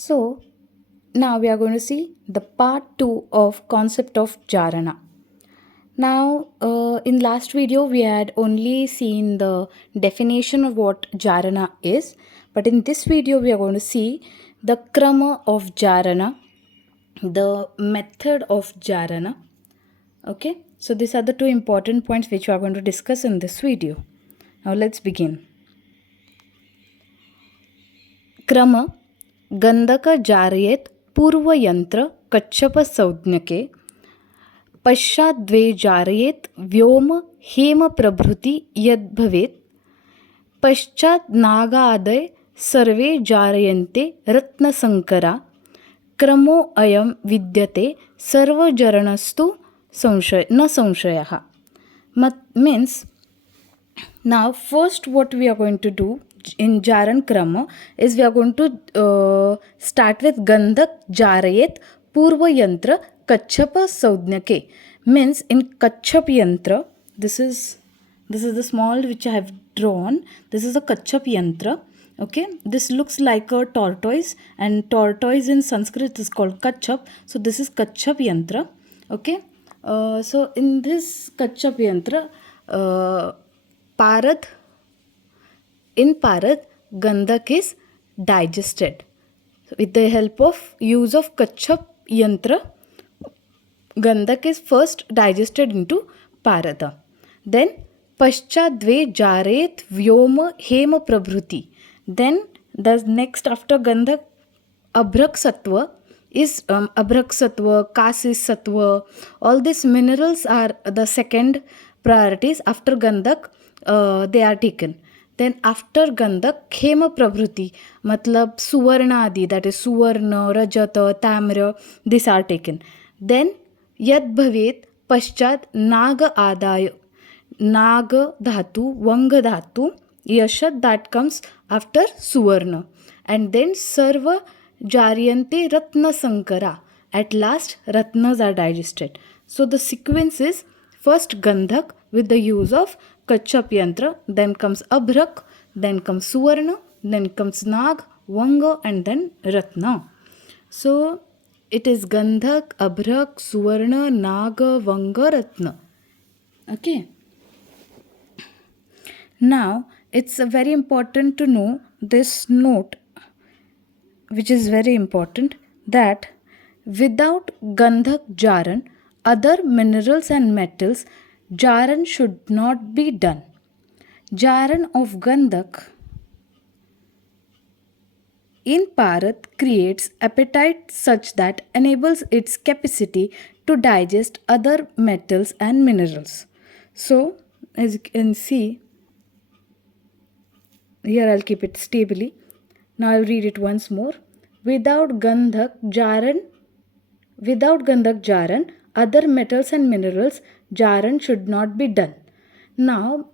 So now we are going to see the part 2 of concept of Jarana. Now in last video we had only seen the definition of what Jarana is, but in this video we are going to see the krama of Jarana, the method of Jarana. Okay, so these are the two important points which we are going to discuss in this video. Now let's begin. क्रम गंधक जारयेत पूर्वयंत्र कच्छप संज्ञके पश्चाद्वे जारयेत व्योम हेम प्रभृति यद्भवेत् पश्चात् नागादय सर्वे जारयन्ते रत्नसंकरा क्रमो अयं विद्यते सर्वजरणस्तु न संशयः. Means, now first what we are going to do in Jaran Krama is we are going to start with Gandhak Jarayet Purva Yantra Kachapa Saudnyake. Means in Kachap Yantra, this is the small which I have drawn. This is a Kachap Yantra. Okay, this looks like a tortoise, and tortoise in Sanskrit is called Kachap. So this is Kachap Yantra. Okay, so in this Kachap Yantra, in Parad, Gandhak is digested. So with the help of use of Kachap Yantra, Gandhak is first digested into Parada. Then Paschadve Jaret Vyoma Hema Prabhuti. Then the next after Gandhak, Abhrak Sattva is Abhrak Sattva, Kasis Sattva. All these minerals are the second priorities after Gandhak. They are taken. Then after Gandhak, Khema Prabhuti, matlab Suvarna Adi, that is Suvarna, Rajata, Tamra, these are taken. Then Yad Bhavet, Paschat, Naga Adaya, Naga Dhatu, Vanga Dhatu, Yashad, that comes after Suvarna. And then Sarva Jaryante Ratna Sankara. At last, Ratnas are digested. So the sequence is first Gandhak with the use of Kachap Yantra, then comes Abhrak, then comes Suvarna, then comes Nag, Vanga, and then Ratna. So it is Gandhak, Abhrak, Suvarna, Naga, Vanga, Ratna. Okay. Now it's very important to know this note, which is very important, that without Gandhak Jaran, other minerals and metals, Jaran should not be done. Jaran of Gandhak in Parat creates appetite such that enables its capacity to digest other metals and minerals. So, as you can see, here I'll keep it stably. Now I'll read it once more. Without Gandhak Jaran, other metals and minerals, Jaran should not be done. Now,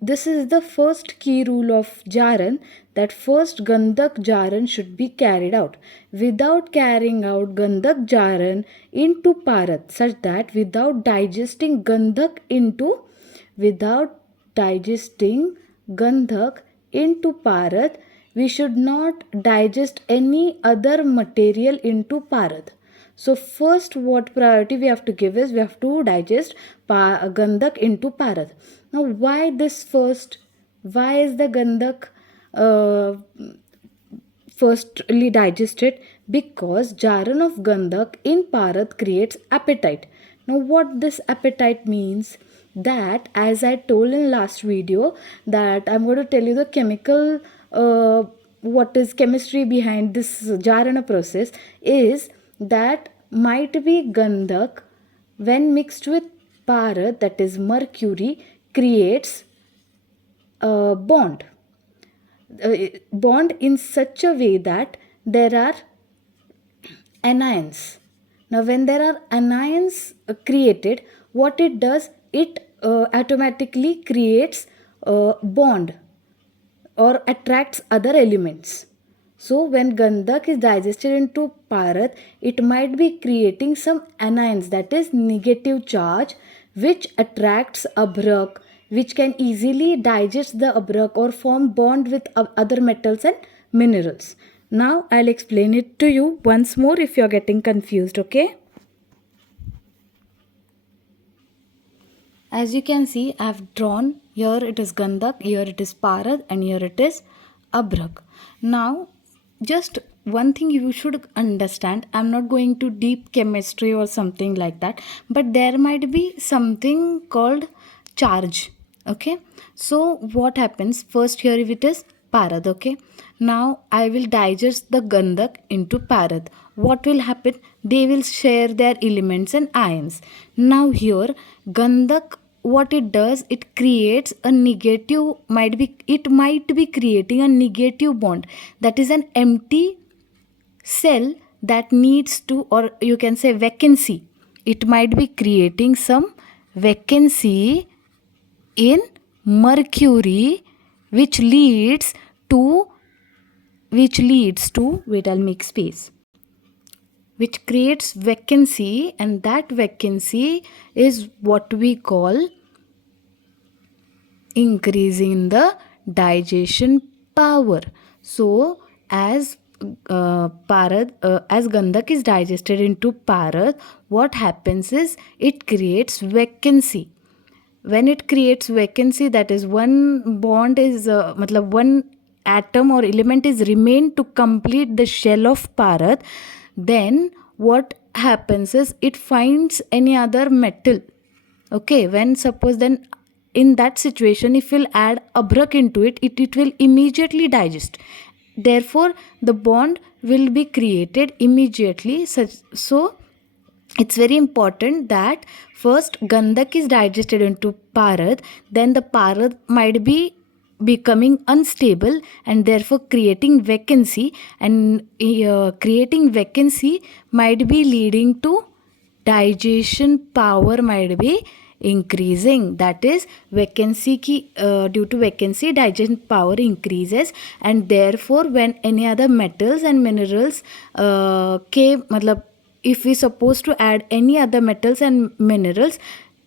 this is the first key rule of Jaran, that first Gandhak Jaran should be carried out. Without carrying out Gandhak Jaran into Parat, such that without digesting Gandhak into Parat, we should not digest any other material into Parat. So first what priority we have to give is we have to digest Gandhak into Parat. Now why this first? Why is the Gandhak firstly digested? Because Jaran of Gandhak in Parat creates appetite. Now what this appetite means? That, as I told in last video, that I'm going to tell you the chemical, what is chemistry behind this Jarana process, is that might be Gandhak when mixed with Parat, that is mercury, creates a bond in such a way that there are anions. Now when there are anions created, what it does, it automatically creates a bond or attracts other elements. So when Gandhak is digested into Parat, it might be creating some anions, that is negative charge, which attracts Abhrak, which can easily digest the Abhrak or form bond with other metals and minerals. Now I'll explain it to you once more if you're getting confused, okay? As you can see, I've drawn here it is Gandak, here it is Parad, and here it is Abrak. Now, just one thing you should understand, I'm not going to deep chemistry or something like that, but there might be something called charge. Okay, so what happens first here if it is Parad, okay? Now I will digest the Gandak into Parad. What will happen? They will share their elements and ions. Now here Gandak, what it does, it creates a negative, it might be creating a negative bond, that is an empty cell that needs to, or you can say vacancy, it might be creating some vacancy in mercury, which leads to wait, I'll make space, which creates vacancy, and that vacancy is what we call increasing the digestion power. So as as Gandak is digested into Parad, what happens is it creates vacancy. When it creates vacancy, that is one bond is one atom or element is remained to complete the shell of Parad, then what happens is it finds any other metal. Okay, when suppose then in that situation if we'll add abrak into it, it will immediately digest. Therefore the bond will be created immediately. So it's very important that first Gandak is digested into Parad, then the Parad might be becoming unstable and therefore creating vacancy, and creating vacancy might be leading to digestion power might be increasing. That is vacancy ki, due to vacancy digestion power increases, and therefore when any other metals and minerals के मतलब if we supposed to add any other metals and minerals,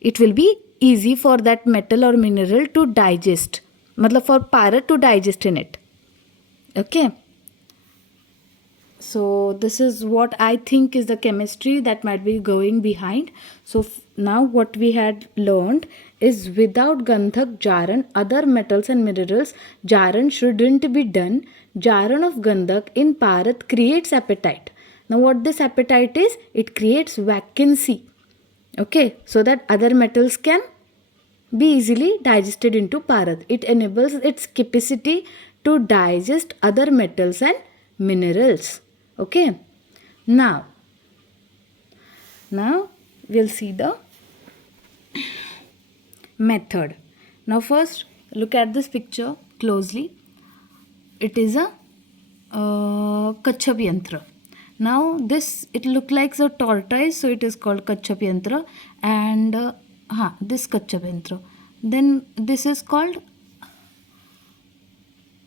it will be easy for that metal or mineral to digest, मतलब for Parad to digest in it. Okay, so this is what I think is the chemistry that might be going behind. So now what we had learned is without Gandhak Jaran, other metals and minerals Jaran shouldn't be done. Jaran of Gandhak in Parad creates appetite. Now what this appetite is, it creates vacancy. Okay, so that other metals can be easily digested into Parad. It enables its capacity to digest other metals and minerals. Okay, now we'll see the method. Now first look at this picture closely. It is a Kachap Yantra. Now this, it look like a tortoise, so it is called Kachap Yantra, and this Kachap Yantra. Then this is called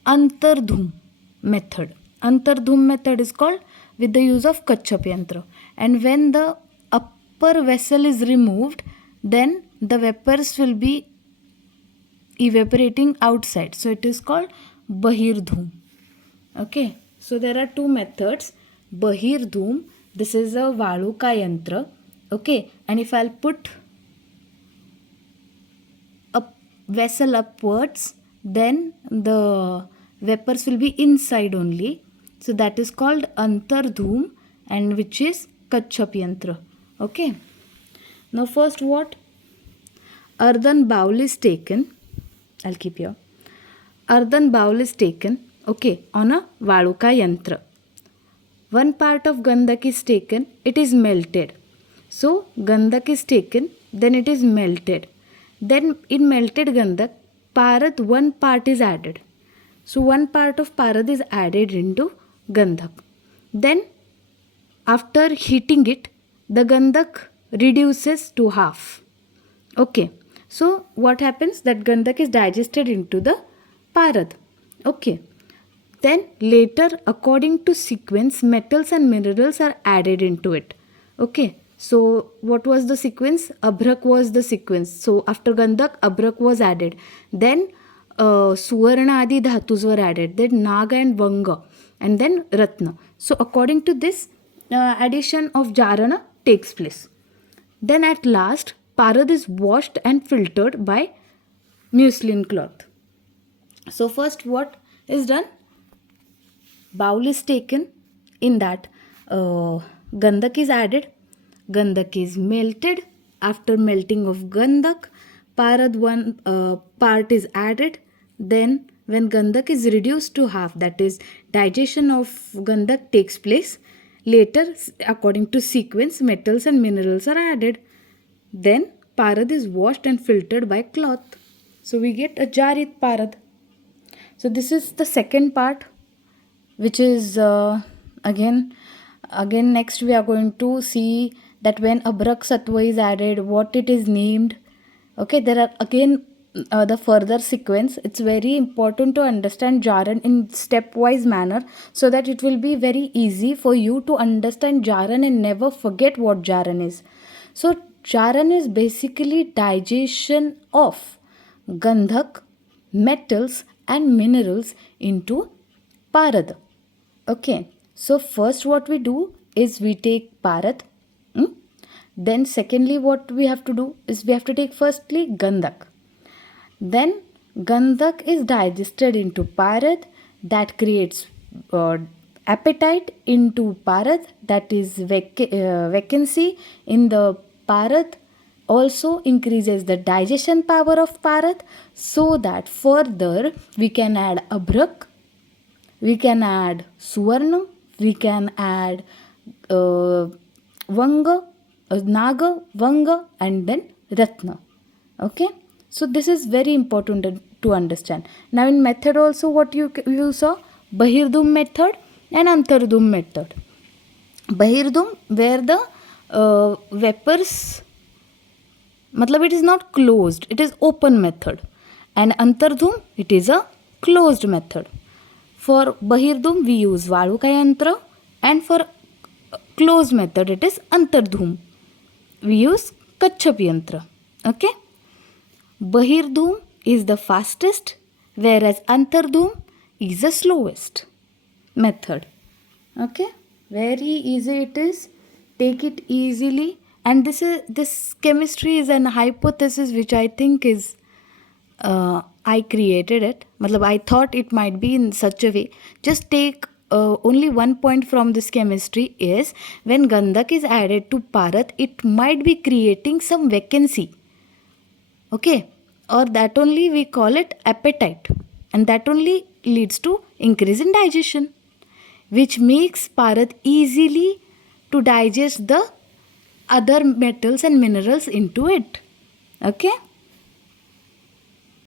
Antardhum method. Antardhum method is called with the use of Kachap Yantra. And when the upper vessel is removed, then the vapors will be evaporating outside. So it is called Bahirdhum. Okay, so there are two methods. Bahirdhum, this is a Valuka Yantra. Okay, and if I'll put a vessel upwards, then the vapors will be inside only. So that is called Antardhum, and which is Kachap Yantra. Okay, now first what? Earthen bowl is taken. I'll keep here. Earthen bowl is taken, okay, on a Valuka Yantra. One part of Gandak is taken, it is melted. So Gandak is taken, then it is melted. Then in melted Gandak, Parad one part is added. So one part of Parad is added into Gandak. Then after heating it, the Gandak reduces to half. Okay, so what happens? That Gandak is digested into the Parad. Okay. Then later, according to sequence, metals and minerals are added into it. Okay, so what was the sequence? Abrak was the sequence. So after Gandak, Abrak was added. Then Suvarna Adi Dhatus were added. Then Naga and Vanga. and then Ratna. So according to this, addition of Jarana takes place. Then at last, Parad is washed and filtered by muslin cloth. So first what is done? Bowl is taken, in that gandak is added, gandak is melted. After melting of gandak, parad one part is added. Then when gandak is reduced to half, that is digestion of gandak takes place. Later, according to sequence, metals and minerals are added. Then parad is washed and filtered by cloth. So we get a jarit parad. So this is the second part, which is again next we are going to see that when abrak sattva is added, what it is named. Okay, there are again the further sequence. It's very important to understand Jaran in stepwise manner, so that it will be very easy for you to understand Jaran and never forget what Jaran is. So Jaran is basically digestion of gandhak, metals and minerals into parad. Okay, so first what we do is we take parad. Then secondly what we have to do is we have to take firstly gandak. Then gandak is digested into parad, that creates appetite into parad, that is vacancy in the parad, also increases the digestion power of parad, so that further we can add abrak, we can add suvarna, we can add vanga, naga, vanga and then ratna. Okay, so this is very important to understand. Now in method also, what you saw, bahirdum method and antardum method. Bahirdum, where the vapors, matlab it is not closed, it is open method, and antardum, it is a closed method. For bahirdum we use valuka yantra, and for closed method it is antardhum, we use kachchap yantra. Okay, bahirdhum is the fastest, whereas antardhum is the slowest method. Okay, very easy it is, take it easily. And this chemistry is an hypothesis which I think is I created it. Matlab I thought it might be in such a way. Just take only one point from this chemistry is, when gandak is added to parat, it might be creating some vacancy. Okay, or that only we call it appetite, and that only leads to increase in digestion, which makes parat easily to digest the other metals and minerals into it. Okay.